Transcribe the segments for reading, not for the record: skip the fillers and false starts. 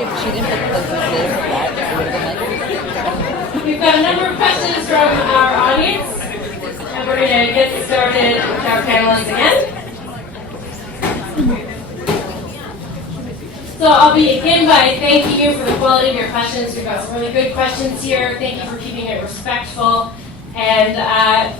if she didn't put this flat, it would have been like. We've got a number of questions from our audience, and we're going to get started with our panelists again. So I'll begin by thanking you for the quality of your questions. We've got some really good questions here. Thank you for keeping it respectful. And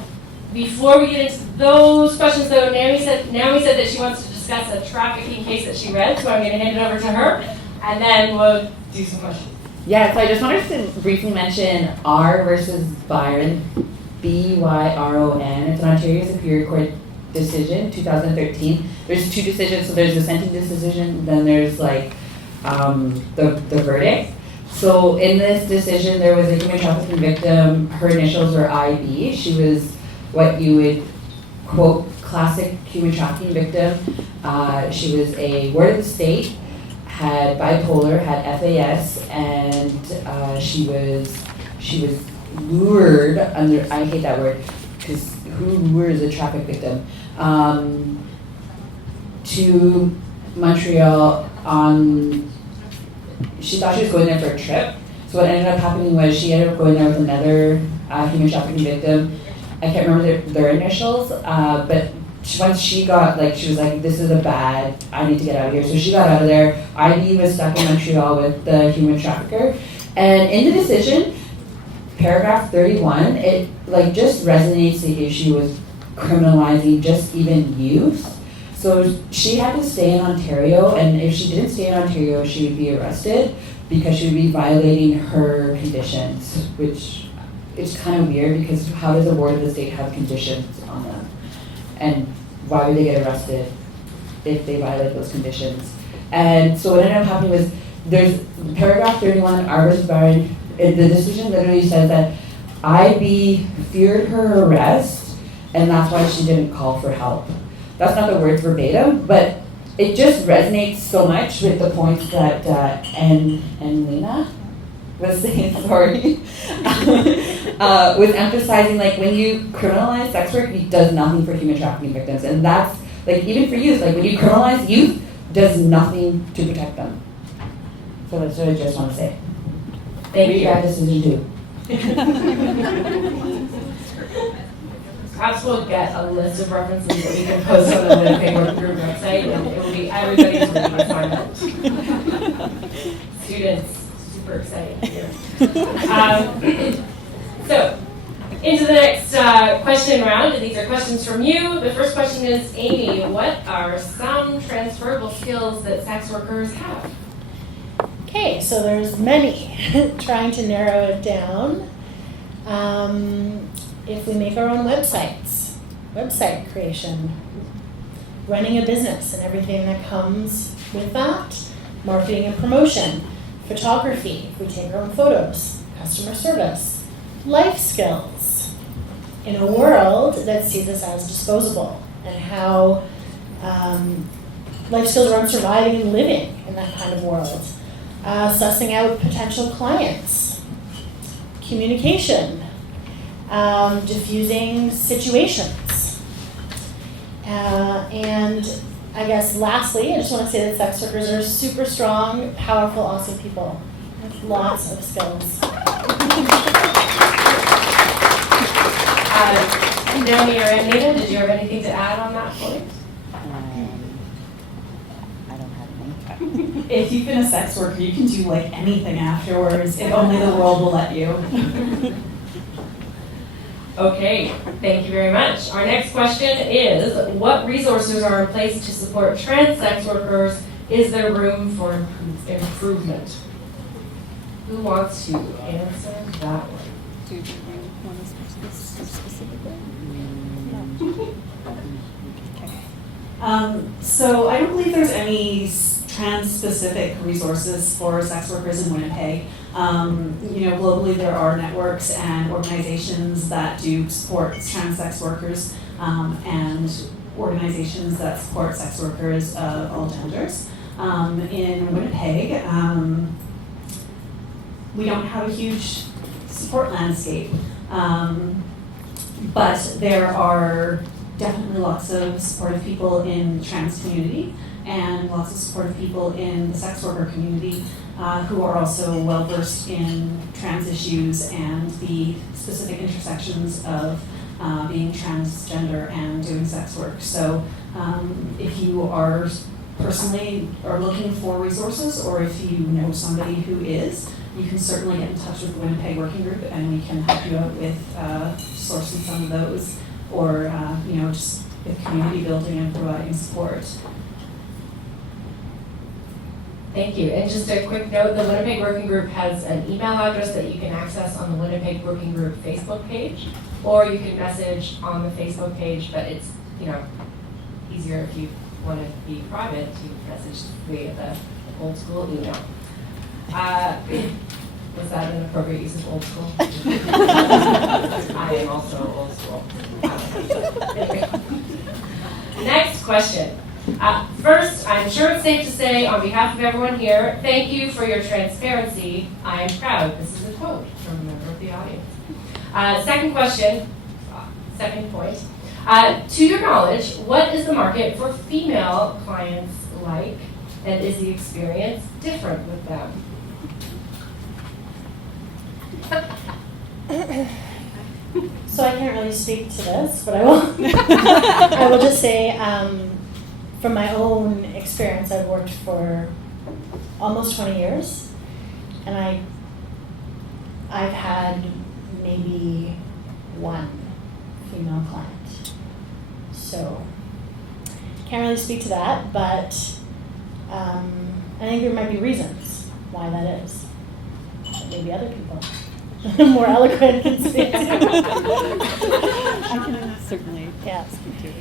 before we get into those questions, though, Naomi said that she wants to discuss a trafficking case that she read, so I'm going to hand it over to her, and then we'll do some questions. Yeah, so I just wanted to briefly mention R versus Byron, B-Y-R-O-N. It's an Ontario Superior Court decision, 2013. There's two decisions, so there's the sentencing decision, then there's like the verdict. So in this decision, there was a human trafficking victim. Her initials were IB. She was what you would quote classic human trafficking victim. She was a ward of the state, had bipolar, had FAS, and she was lured under. I hate that word because who lures a traffic victim to Montreal on. She thought she was going there for a trip. So what ended up happening was she ended up going there with another human trafficking victim. I can't remember their initials, but once she got, she was like, this is I need to get out of here. So she got out of there. Ivy was stuck in Montreal with the human trafficker. And in the decision, paragraph 31, it just resonates the issue with criminalizing just even youth. So she had to stay in Ontario, and if she didn't stay in Ontario, she would be arrested because she would be violating her conditions, which is kind of weird because how does a ward of the state have conditions on them? And why would they get arrested if they violate those conditions? And so what ended up happening was there's paragraph 31, R versus Byron, the decision literally says that IB feared her arrest and that's why she didn't call for help. That's not the words verbatim, but it just resonates so much with the points that and Lena was saying, sorry, was emphasizing when you criminalize sex work, it does nothing for human trafficking victims. And that's, even for youth, when you criminalize youth, does nothing to protect them. So that's what I just want to say. Thank you. Bad decision too. Perhaps we'll get a list of references that we can post on the Winnipeg Work Group website, and it will be everybody's reading assignment. Students, super excited here. So, into the next question round, and these are questions from you. The first question is, Amy, what are some transferable skills that sex workers have? Okay, so there's many. Trying to narrow it down. If we make our own websites, website creation, running a business and everything that comes with that, marketing and promotion, photography, if we take our own photos, customer service, life skills, in a world that sees us as disposable, and how life skills around surviving and living in that kind of world, sussing out potential clients, communication, diffusing situations. And I guess lastly, I just want to say that sex workers are super strong, powerful, awesome people with lots of skills. Naomi or Anita, did you have anything to add on that point? I don't have any. If you've been a sex worker, you can do anything afterwards, if only the world will let you. Okay, thank you very much. Our next question is, what resources are in place to support trans sex workers? Is there room for improvement? Who wants to answer that one? Do you want to specifically? No. So I don't believe there's any trans-specific resources for sex workers in Winnipeg. Globally there are networks and organizations that do support trans sex workers and organizations that support sex workers of all genders. In Winnipeg, we don't have a huge support landscape, but there are definitely lots of supportive people in the trans community and lots of supportive people in the sex worker community. who are also well versed in trans issues and the specific intersections of being transgender and doing sex work. So if you are personally are looking for resources, or if you know somebody who is, you can certainly get in touch with the Winnipeg Working Group, and we can help you out with sourcing some of those, or just with community building and providing support. Thank you. And just a quick note, the Winnipeg Working Group has an email address that you can access on the Winnipeg Working Group Facebook page, or you can message on the Facebook page, but it's, easier if you want to be private to message via the old school email. Was that an appropriate use of old school? I am also old school. Next question. First, I'm sure it's safe to say, on behalf of everyone here, thank you for your transparency. I am proud. This is a quote from a member of the audience. Second question, second point. To your knowledge, what is the market for female clients like, and is the experience different with them? So I can't really speak to this, but I will. I will just say, from my own experience, I've worked for almost 20 years, and I've had maybe one female client. So can't really speak to that, but I think there might be reasons why that is. Maybe other people more eloquent can speak to. I can certainly speak to it.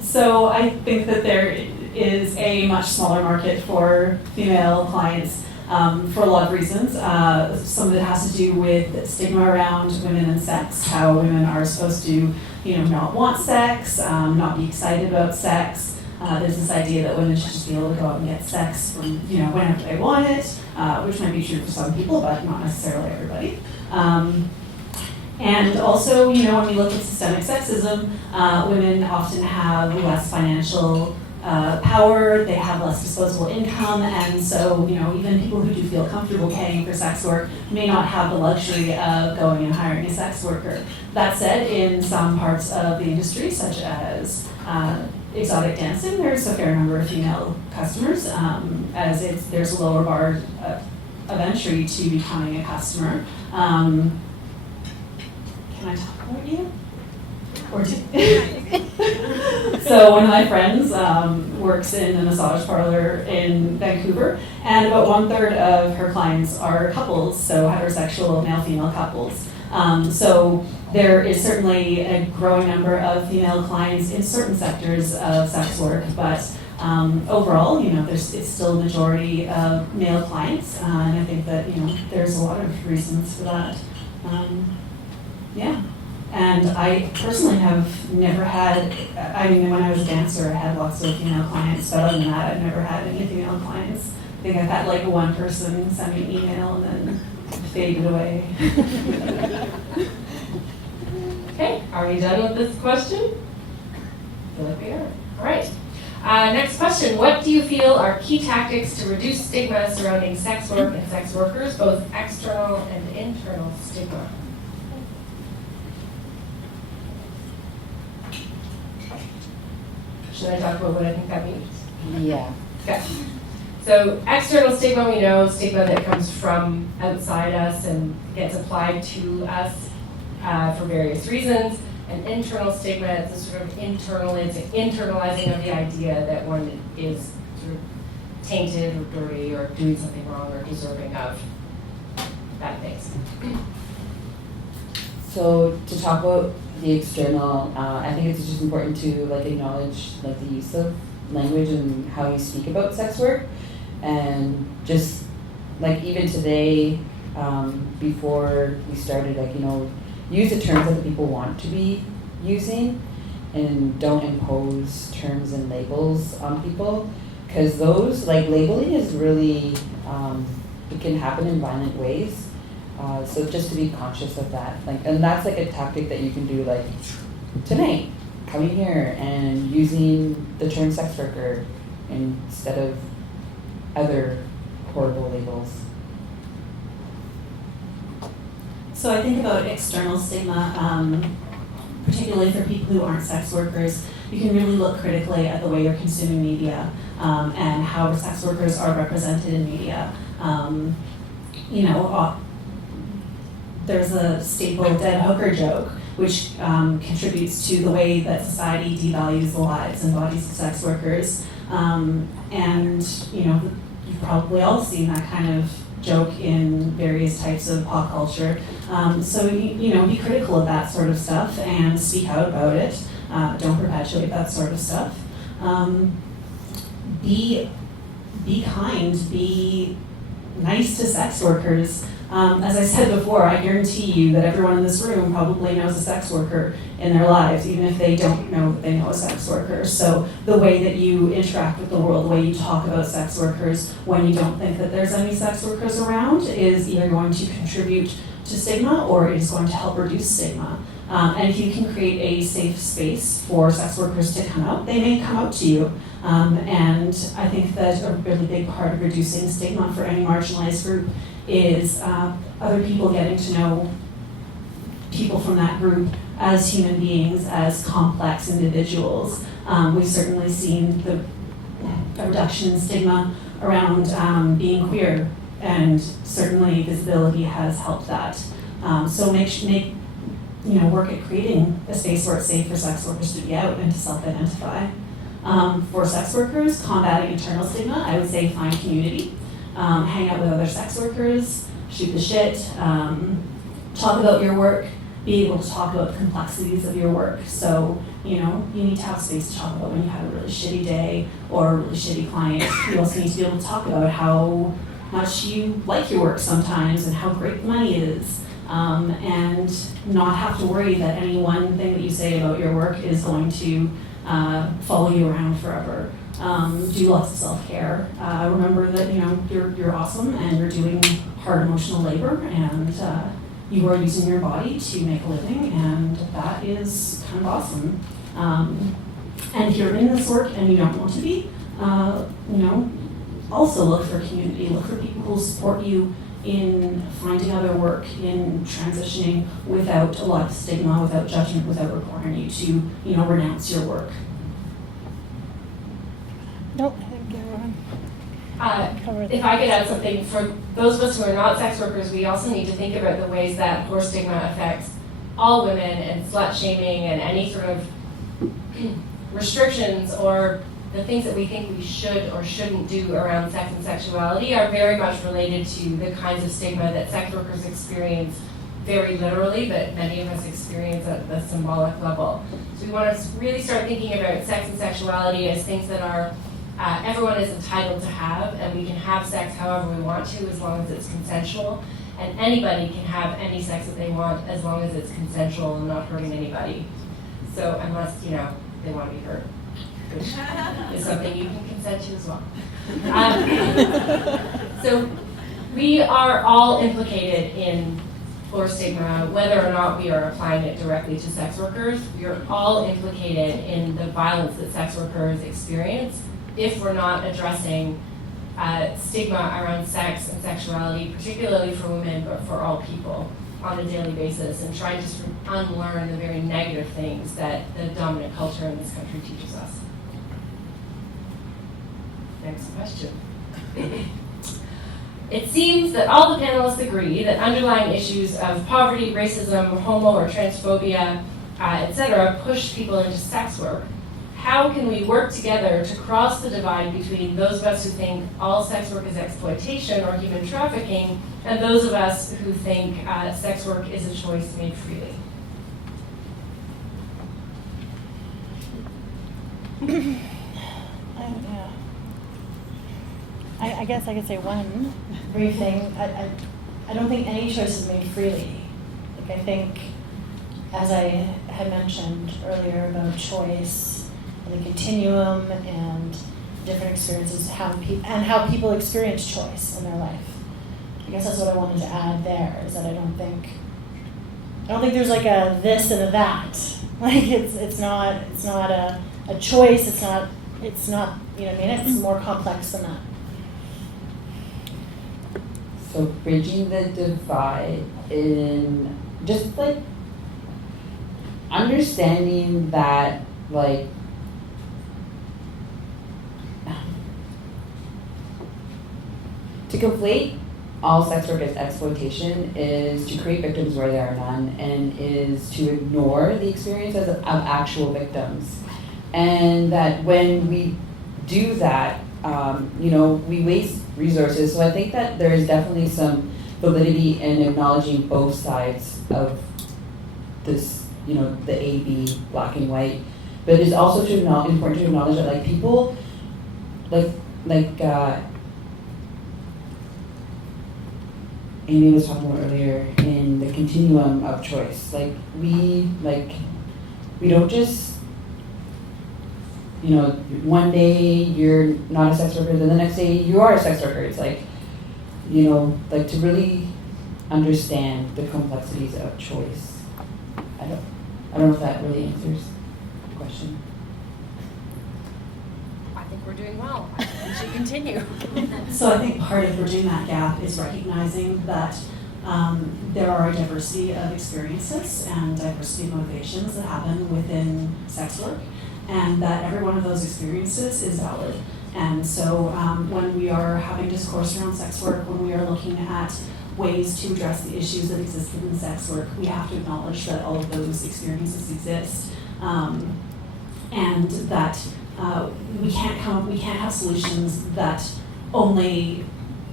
So I think that there is a much smaller market for female clients for a lot of reasons. Some of it has to do with stigma around women and sex, how women are supposed to, not want sex, not be excited about sex. There's this idea that women should just be able to go out and get sex from, whenever they want it, which might be true for some people, but not necessarily everybody. And also, when we look at systemic sexism, women often have less financial power, they have less disposable income, and so, even people who do feel comfortable paying for sex work may not have the luxury of going and hiring a sex worker. That said, in some parts of the industry, such as exotic dancing, there's a fair number of female customers, as there's a lower bar of entry to becoming a customer. Can I talk about you? So one of my friends works in a massage parlor in Vancouver, and about 1/3 of her clients are couples, so heterosexual male-female couples. So there is certainly a growing number of female clients in certain sectors of sex work, but overall, it's still a majority of male clients, and I think that there's a lot of reasons for that. And I personally have never had, when I was a dancer, I had lots of female clients, but other than that, I've never had any female clients. I think I've had like one person send me an email and then faded away. Okay, are we done with this question? I feel like we are. All right. Next question. What do you feel are key tactics to reduce stigma surrounding sex work and sex workers, both external and internal stigma? Should I talk about what I think that means? Yeah. Okay. So external stigma, we know stigma that comes from outside us and gets applied to us for various reasons. And internal stigma, it's a sort of internalizing of the idea that one is sort of tainted or dirty or doing something wrong or deserving of bad things. So to talk about the external, I think it's just important to acknowledge the use of language and how you speak about sex work, and just even today, before we started, use the terms that the people want to be using, and don't impose terms and labels on people, because those labeling is really it can happen in violent ways. So just to be conscious of that, and that's a tactic that you can do tonight, coming here and using the term sex worker instead of other horrible labels. So I think about external stigma, particularly for people who aren't sex workers. You can really look critically at the way you're consuming media and how sex workers are represented in media. There's a staple dead hooker joke, which contributes to the way that society devalues the lives and bodies of sex workers. You've probably all seen that kind of joke in various types of pop culture. So be critical of that sort of stuff and speak out about it. Don't perpetuate that sort of stuff. Be kind, be nice to sex workers. As I said before, I guarantee you that everyone in this room probably knows a sex worker in their lives, even if they don't know that they know a sex worker. So the way that you interact with the world, the way you talk about sex workers when you don't think that there's any sex workers around is either going to contribute to stigma or it is going to help reduce stigma. And if you can create a safe space for sex workers to come out, they may come out to you. And I think that a really big part of reducing stigma for any marginalized group is other people getting to know people from that group as human beings, as complex individuals. We've certainly seen a reduction in stigma around being queer, and certainly visibility has helped that. So work at creating a space where it's safe for sex workers to be out and to self-identify. For sex workers, combating internal stigma, I would say find community. Hang out with other sex workers, shoot the shit, talk about your work, be able to talk about the complexities of your work. So, you need to have space to talk about when you had a really shitty day or a really shitty client. You also need to be able to talk about how much you like your work sometimes and how great the money is. And not have to worry that any one thing that you say about your work is going to follow you around forever. Do lots of self-care. Remember that you're awesome and you're doing hard emotional labor and you are using your body to make a living, and that is kind of awesome. And if you're in this work and you don't want to be, also look for community. Look for people who will support you in finding other work, in transitioning without a lot of stigma, without judgment, without requiring you to, renounce your work. Nope, I think everyone covered If I could add something, for those of us who are not sex workers, we also need to think about the ways that horse stigma affects all women, and slut shaming and any sort of restrictions or the things that we think we should or shouldn't do around sex and sexuality are very much related to the kinds of stigma that sex workers experience very literally, but many of us experience at the symbolic level. So we want to really start thinking about sex and sexuality as things that are everyone is entitled to have, and we can have sex however we want to as long as it's consensual, and anybody can have any sex that they want as long as it's consensual and not hurting anybody. So unless, they want to be hurt, which is something you can consent to as well. So we are all implicated in horse stigma, whether or not we are applying it directly to sex workers. We are all implicated in the violence that sex workers experience if we're not addressing stigma around sex and sexuality, particularly for women, but for all people on a daily basis, and trying to sort of unlearn the very negative things that the dominant culture in this country teaches us. Next question. It seems that all the panelists agree that underlying issues of poverty, racism, homo or transphobia, etc., push people into sex work. How can we work together to cross the divide between those of us who think all sex work is exploitation or human trafficking, and those of us who think sex work is a choice made freely? I guess I could say one brief thing. I don't think any choice is made freely. I think, as I had mentioned earlier about choice, and the continuum and different experiences, how people experience choice in their life. I guess that's what I wanted to add there, is that I don't think there's like a this and a that. Like it's not a choice, it's not it's more complex than that. So bridging the divide in just like understanding that like to conflate all sex work as exploitation is to create victims where there are none, and is to ignore the experiences of actual victims. And that when we do that, we waste resources. So I think that there is definitely some validity in acknowledging both sides of this, the A, B, black and white. But it's also important to acknowledge that like people, Amy was talking about earlier in the continuum of choice. We don't just, one day you're not a sex worker, then the next day you are a sex worker. It's to really understand the complexities of choice. I don't know if that really answers the question. I think we're doing well. I think we should continue. So I think part of bridging that gap is recognizing that there are a diversity of experiences and diversity of motivations that happen within sex work, and that every one of those experiences is valid. And so when we are having discourse around sex work, when we are looking at ways to address the issues that exist within sex work, we have to acknowledge that all of those experiences exist, and that we can't have solutions that only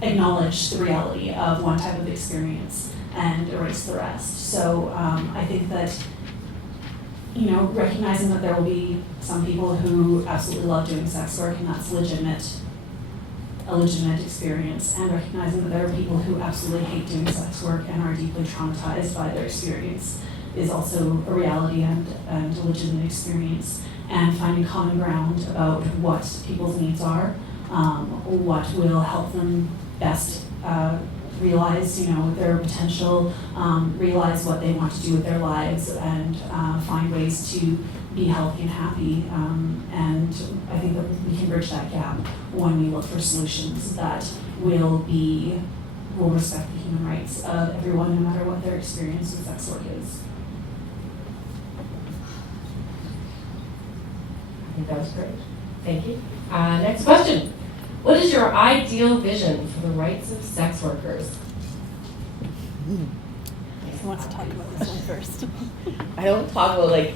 acknowledge the reality of one type of experience and erase the rest. So I think that recognizing that there will be some people who absolutely love doing sex work, and that's a legitimate experience, and recognizing that there are people who absolutely hate doing sex work and are deeply traumatized by their experience is also a reality and a legitimate experience. And finding common ground about what people's needs are, what will help them best realize, their potential, realize what they want to do with their lives, and find ways to be healthy and happy. And I think that we can bridge that gap when we look for solutions that will respect the human rights of everyone, no matter what their experience with sex work is. I think that was great. Thank you. Next question. What is your ideal vision for the rights of sex workers? Who wants to talk about this one first? I don't talk about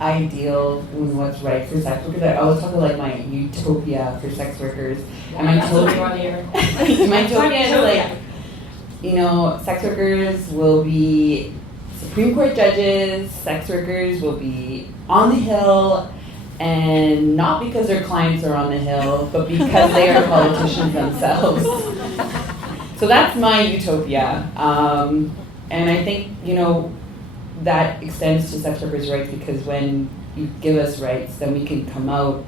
ideal and what's right for sex workers. I always talk about my utopia for sex workers. And my utopia is sex workers will be Supreme Court judges, sex workers will be on the Hill, and not because their clients are on the Hill, but because they are politicians themselves. So that's my utopia. And I think, that extends to sex workers' rights, because when you give us rights, then we can come out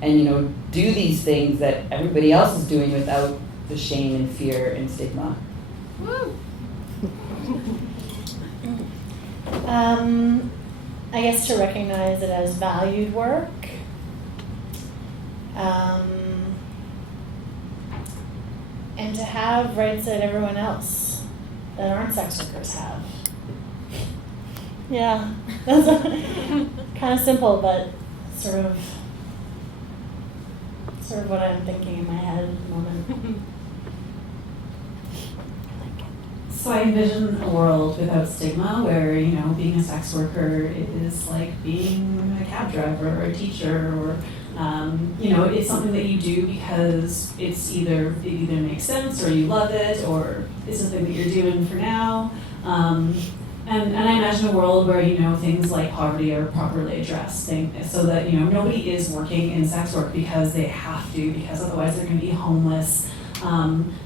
and, do these things that everybody else is doing without the shame and fear and stigma. Woo! I guess to recognize it as valued work. And to have rights that everyone else that aren't sex workers have. Yeah, that's kind of simple, but sort of what I'm thinking in my head at the moment. So I envision a world without stigma where, being a sex worker is like being a cab driver or a teacher, or, it's something that you do because it either makes sense, or you love it, or it's something that you're doing for now. And I imagine a world where, things like poverty are properly addressed, so that, nobody is working in sex work because they have to, because otherwise they're going to be homeless.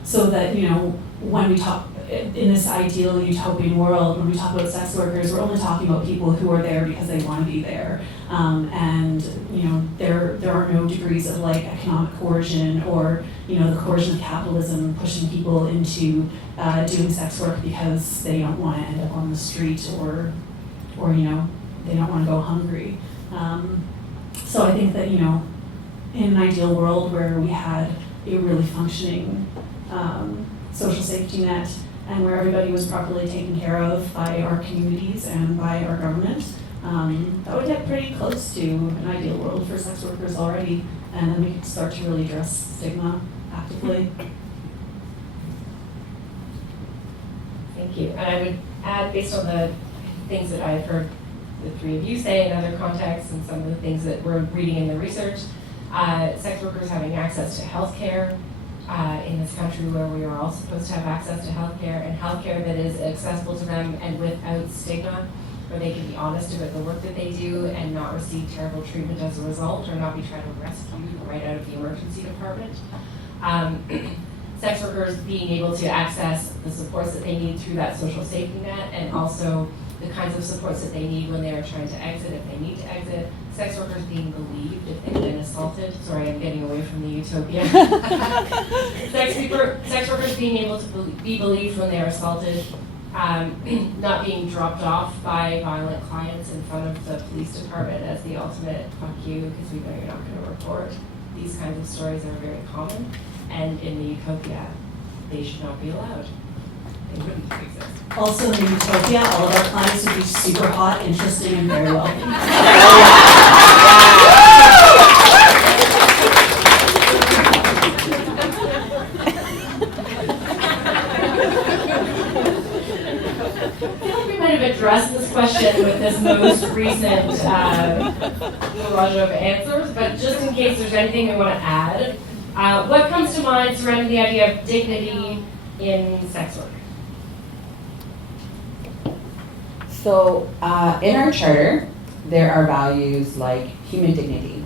So that, when we talk in this ideal utopian world, when we talk about sex workers, we're only talking about people who are there because they want to be there. And, there are no degrees of economic coercion, or, the coercion of capitalism pushing people into doing sex work because they don't want to end up on the street, or they don't want to go hungry. So I think that, in an ideal world where we had a really functioning social safety net and where everybody was properly taken care of by our communities and by our government, that would get pretty close to an ideal world for sex workers already, and then we could start to really address stigma actively. Thank you. And I would add, based on the things that I've heard the three of you say in other contexts and some of the things that we're reading in the research, sex workers having access to health care in this country where we are all supposed to have access to health care, and health care that is accessible to them and without stigma, where they can be honest about the work that they do and not receive terrible treatment as a result, or not be tried to rescue right out of the emergency department. Sex workers being able to access the supports that they need through that social safety net, and also the kinds of supports that they need when they are trying to exit, if they need to exit. Sex workers being believed if they've been assaulted. Sorry, I'm getting away from the utopia. Sex workers being able to be believed when they are assaulted, not being dropped off by violent clients in front of the police department as the ultimate fuck you because we know you're not going to report. These kinds of stories are very common, and in the utopia, they should not be allowed. They wouldn't exist. Also in Utopia, all of our clients would be super hot, interesting, and very wealthy. I feel like we might have addressed this question with this most recent barrage of answers, but just in case there's anything we want to add, what comes to mind surrounding the idea of dignity in sex work? So in our charter, there are values like human dignity.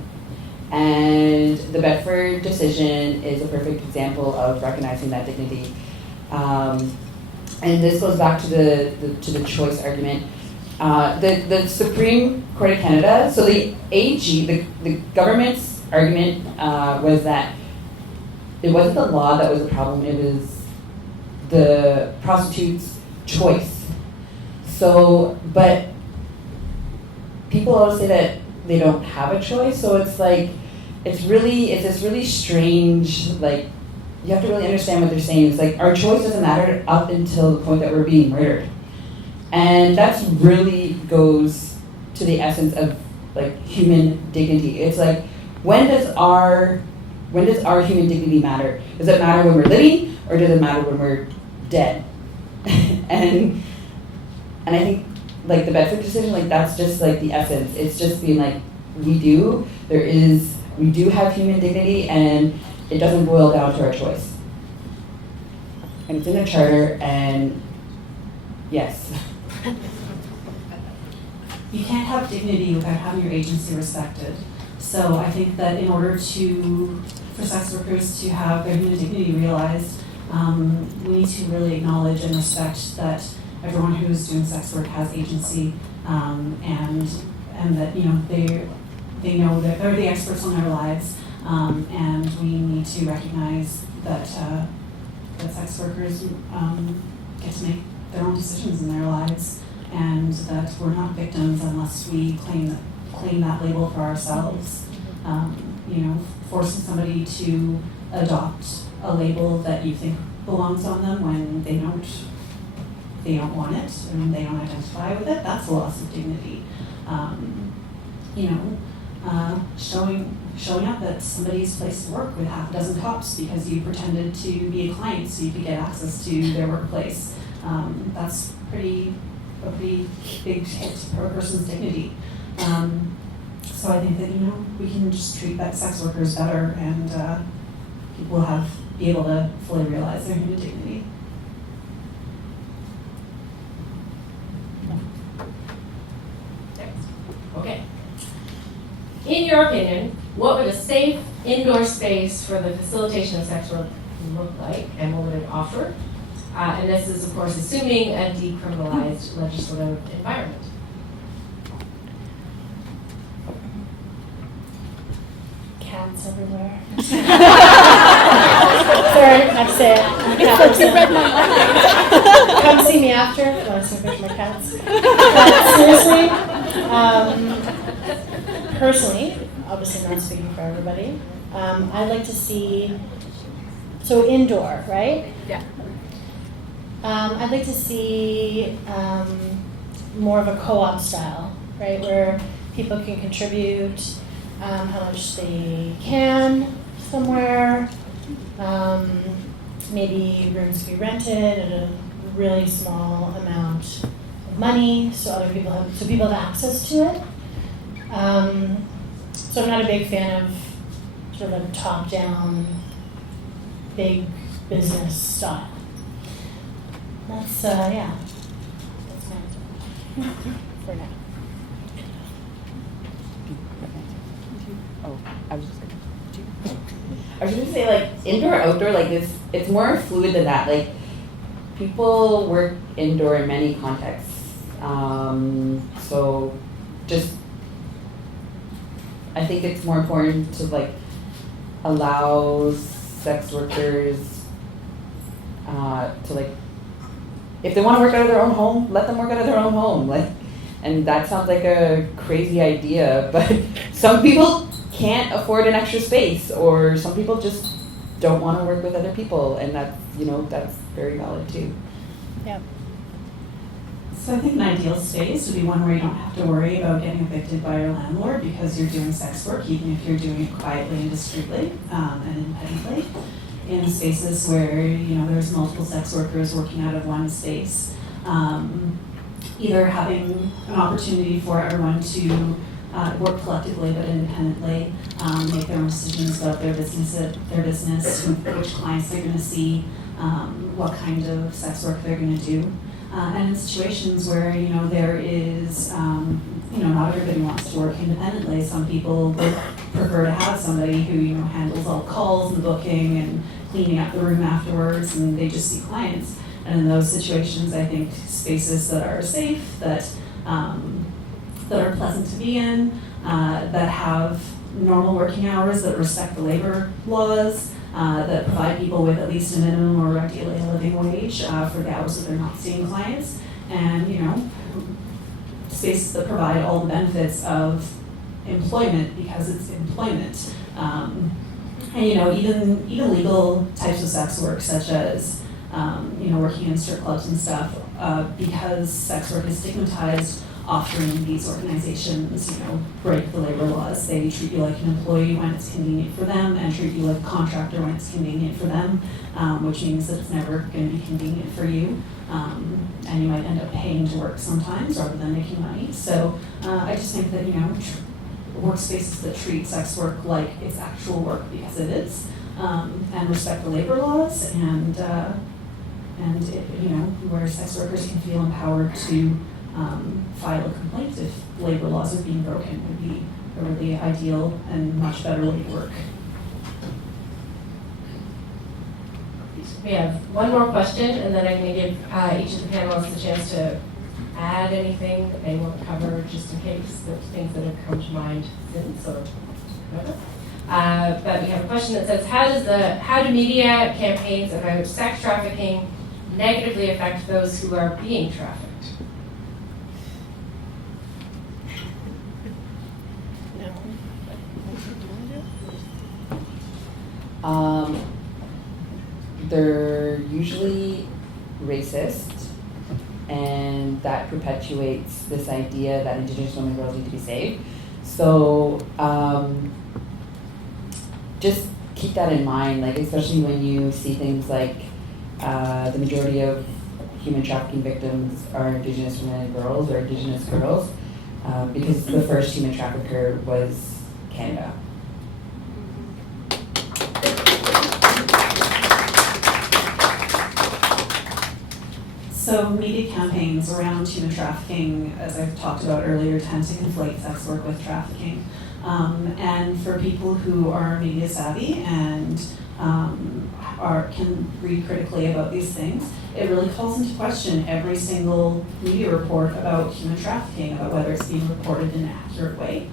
And the Bedford decision is a perfect example of recognizing that dignity. And this goes back to the choice argument. The Supreme Court of Canada, so the AG, the government's argument was that it wasn't the law that was the problem, it was the prostitute's choice. So, but people always say that they don't have a choice, so it's like, it's this really strange, like, you have to really understand what they're saying. It's like, our choice doesn't matter up until the point that we're being murdered. And that's really goes to the essence of, like, human dignity. It's like, when does our human dignity matter? Does it matter when we're living, or does it matter when we're dead? And I think, like, the Bedford decision, like, that's just, like, the essence. It's just being like, we do have human dignity, and it doesn't boil down to our choice. And it's in the charter, and yes. You can't have dignity without having your agency respected. So I think that in order for sex workers to have their human dignity realized, we need to really acknowledge and respect that everyone who's doing sex work has agency, and that, you know, they know that they're the experts on their lives, and we need to recognize that sex workers get to make their own decisions in their lives, and that we're not victims unless we claim that label for ourselves. You know, forcing somebody to adopt a label that you think belongs on them when they don't want it and they don't identify with it, that's a loss of dignity. You know, showing up at somebody's place of work with half a dozen cops because you pretended to be a client so you could get access to their workplace. That's a pretty big hit for a person's dignity. So I think that, you know, we can just treat sex workers better, and people will be able to fully realize their human dignity. Next. Okay. In your opinion, what would a safe indoor space for the facilitation of sex work look like, and what would it offer? And this is, of course, assuming a decriminalized legislative environment. Cats everywhere. Sorry, I say it. Folks, you read my mind. Come see me after. I want to see a picture of my cats. But seriously, personally, obviously not speaking for everybody, I'd like to see So indoor, right? Yeah. I'd like to see more of a co-op style, right, where people can contribute how much they can somewhere. Maybe rooms be rented at a really small amount of money, so people have access to it. So I'm not a big fan of sort of a top-down, big business style. That's that's my for now. Oh, I was just gonna say, like, indoor, outdoor, like, it's more fluid than that. Like, people work indoor in many contexts. So just, I think it's more important to, like, allow sex workers to, like, if they want to work out of their own home, let them work out of their own home. Like, and that sounds like a crazy idea, but some people can't afford an extra space, or some people just don't want to work with other people, and that's very valid too. Yeah. So I think an ideal space would be one where you don't have to worry about getting evicted by your landlord because you're doing sex work, even if you're doing it quietly and discreetly and independently. In spaces where there's multiple sex workers working out of one space, either having an opportunity for everyone to work collectively but independently, make their own decisions about their business, which clients they're going to see, what kind of sex work they're going to do. And in situations where, there is, not everybody wants to work independently. Some people would prefer to have somebody who, handles all calls and booking and cleaning up the room afterwards, and they just see clients. And in those situations, I think spaces that are safe, that are pleasant to be in, that have normal working hours, that respect the labor laws, that provide people with at least a minimum or ideally a living wage for the hours that they're not seeing clients, and spaces that provide all the benefits of employment because it's employment. And even legal types of sex work, such as working in strip clubs and stuff, because sex work is stigmatized. Often these organizations, break the labor laws. They treat you like an employee when it's convenient for them, and treat you like a contractor when it's convenient for them, which means that it's never going to be convenient for you, and you might end up paying to work sometimes rather than making money. So I just think that workspaces that treat sex work like it's actual work because it is, and respect the labor laws, and where sex workers can feel empowered to file a complaint if labor laws are being broken would be a really ideal and much better way to work. We have one more question, and then I'm going to give each of the panelists a chance to add anything that they want to cover, just in case there's things that have come to mind since or whatever. But we have a question that says, how do media campaigns about sex trafficking negatively affect those who are being trafficked? They're usually racist, and that perpetuates this idea that Indigenous women and girls need to be saved. So just keep that in mind, like, especially when you see things like the majority of human trafficking victims are Indigenous women and girls, or Indigenous girls, because the first human trafficker was Canada. So media campaigns around human trafficking, as I've talked about earlier, tend to conflate sex work with trafficking. And for people who are media savvy and can read critically about these things, it really calls into question every single media report about human trafficking, about whether it's being reported in an accurate way,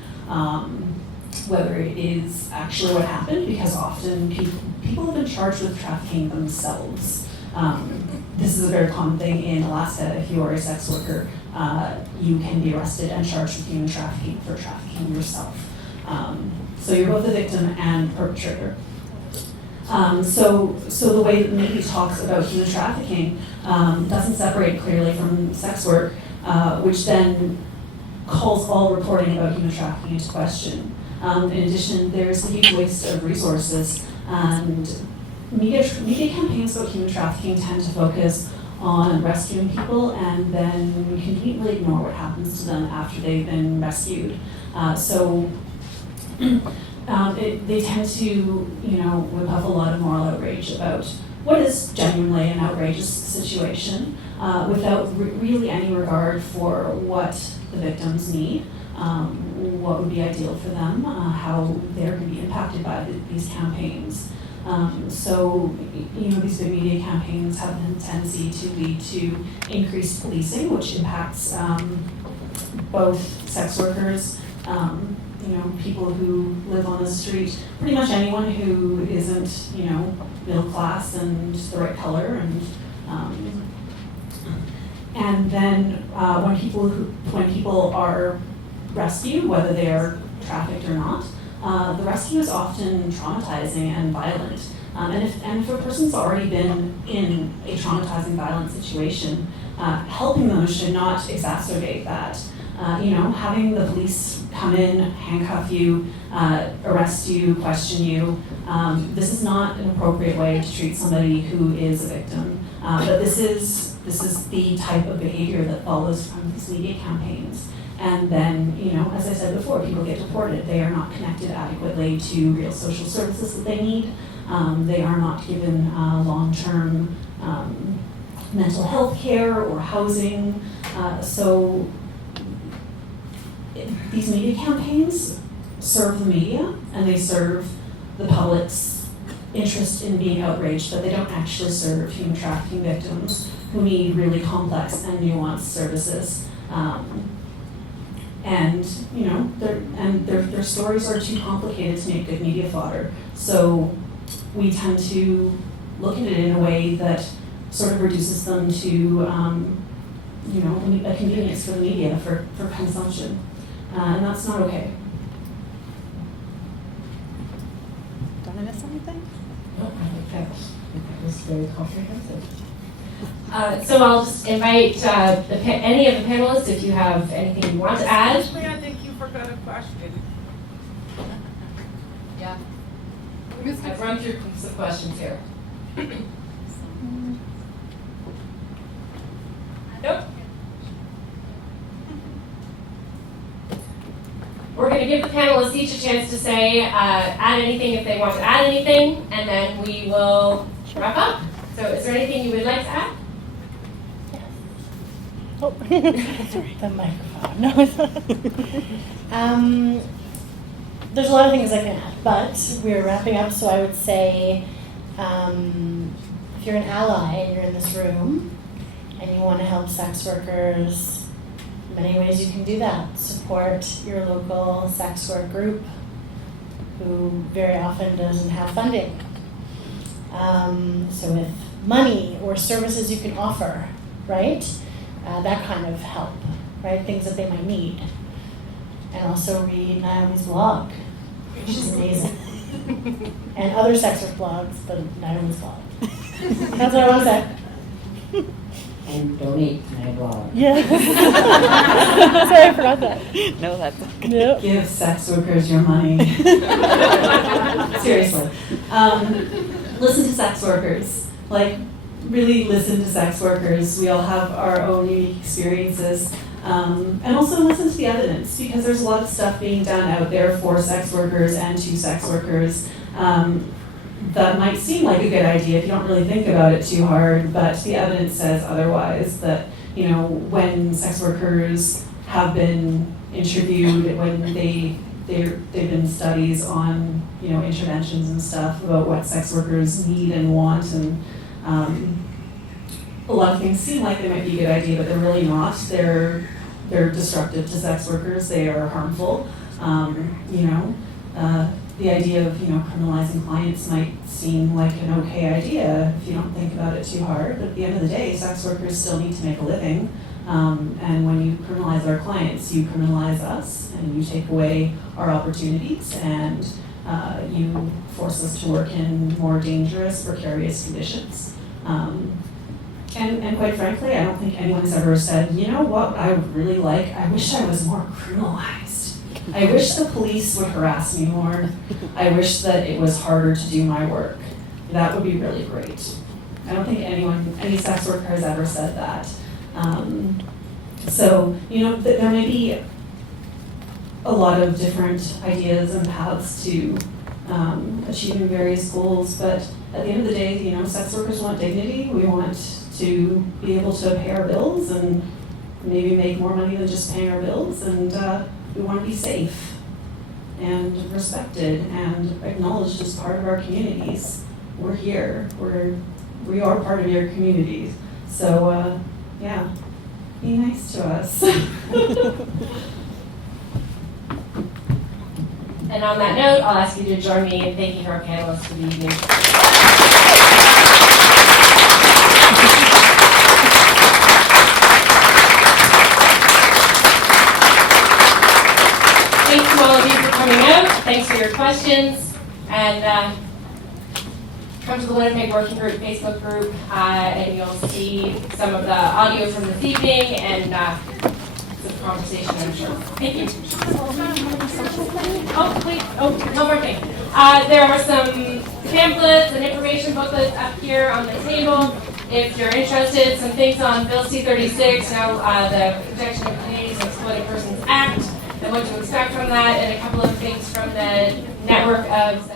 whether it is actually what happened, because often people have been charged with trafficking themselves. This is a very common thing in Alaska. If you are a sex worker, you can be arrested and charged with human trafficking for trafficking yourself. So you're both a victim and perpetrator. So the way that the media talks about human trafficking doesn't separate clearly from sex work, which then calls all reporting about human trafficking into question. In addition, there's a huge waste of resources, and media campaigns about human trafficking tend to focus on rescuing people and then conveniently ignore what happens to them after they've been rescued. They tend to, whip up a lot of moral outrage about what is genuinely an outrageous situation, without really any regard for what the victims need, what would be ideal for them, how they're going to be impacted by these campaigns. These big media campaigns have a tendency to lead to increased policing, which impacts both sex workers, people who live on the street, pretty much anyone who isn't, middle class and the right color, and then when people are rescued, whether they are trafficked or not, the rescue is often traumatizing and violent. And if a person's already been in a traumatizing, violent situation, helping them should not exacerbate that. Having the police come in, handcuff you, arrest you, question you, this is not an appropriate way to treat somebody who is a victim. But this is the type of behavior that follows from these media campaigns. And then, as I said before, people get deported. They are not connected adequately to real social services that they need. They are not given long-term mental health care or housing. These media campaigns serve the media and they serve the public's interest in being outraged, but they don't actually serve human trafficking victims who need really complex and nuanced services. Their stories are too complicated to make good media fodder. So we tend to look at it in a way that sort of reduces them to a convenience for the media for consumption. And that's not okay. Did I miss anything? No, I think that was very comprehensive. So I'll just invite any of the panelists, if you have anything you want to add. Actually, I think you forgot a question. Yeah. I've run through some questions here. Nope. We're going to give the panelists each a chance to say, add anything if they want to add anything, and then we will wrap up. So is there anything you would like to add? Oh, sorry, the microphone. No, it's not. There's a lot of things I can add, but we're wrapping up, so I would say if you're an ally and you're in this room and you want to help sex workers, many ways you can do that. Support your local sex work group who very often doesn't have funding. So with money or services you can offer, right? That kind of help, right? Things that they might need. And also read Naomi's blog, which is amazing. And other sex work blogs, but Naomi's blog. That's what I want to say. And donate to my blog. Yeah. Sorry, I forgot that. No, that's okay. Yep. Give sex workers your money. Seriously. Listen to sex workers. Really listen to sex workers. We all have our own unique experiences. And also listen to the evidence, because there's a lot of stuff being done out there for sex workers and to sex workers that might seem like a good idea if you don't really think about it too hard, but the evidence says otherwise, that when sex workers have been interviewed, when they've been studies on interventions and stuff about what sex workers need and want, and a lot of things seem like they might be a good idea, but they're really not. They're destructive to sex workers. They are harmful. The idea of criminalizing clients might seem like an okay idea if you don't think about it too hard. But at the end of the day, sex workers still need to make a living. And when you criminalize our clients, you criminalize us, and you take away our opportunities, and You force us to work in more dangerous, precarious conditions. And quite frankly, I don't think anyone's ever said, you know what I would really like? I wish I was more criminalized. I wish the police would harass me more. I wish that it was harder to do my work. That would be really great. I don't think any sex worker has ever said that. So, there may be a lot of different ideas and paths to achieving various goals, but at the end of the day, sex workers want dignity. We want to be able to pay our bills and maybe make more money than just paying our bills, and we want to be safe and respected and acknowledged as part of our communities. We're here. We are part of your communities. So, be nice to us. And on that note, I'll ask you to join me in thanking our panelists for the evening. Thanks to all of you for coming out. Thanks for your questions. And come to the Winnipeg Working Group Facebook group, and you'll see some of the audio from this evening and some conversation, I'm sure. Thank you. Oh, wait. Oh, one more thing. There are some pamphlets and information booklets up here on the table. If you're interested, some things on Bill C-36, the Protection of Communities and Exploited Persons Act, and what to expect from that, and a couple of things from the network of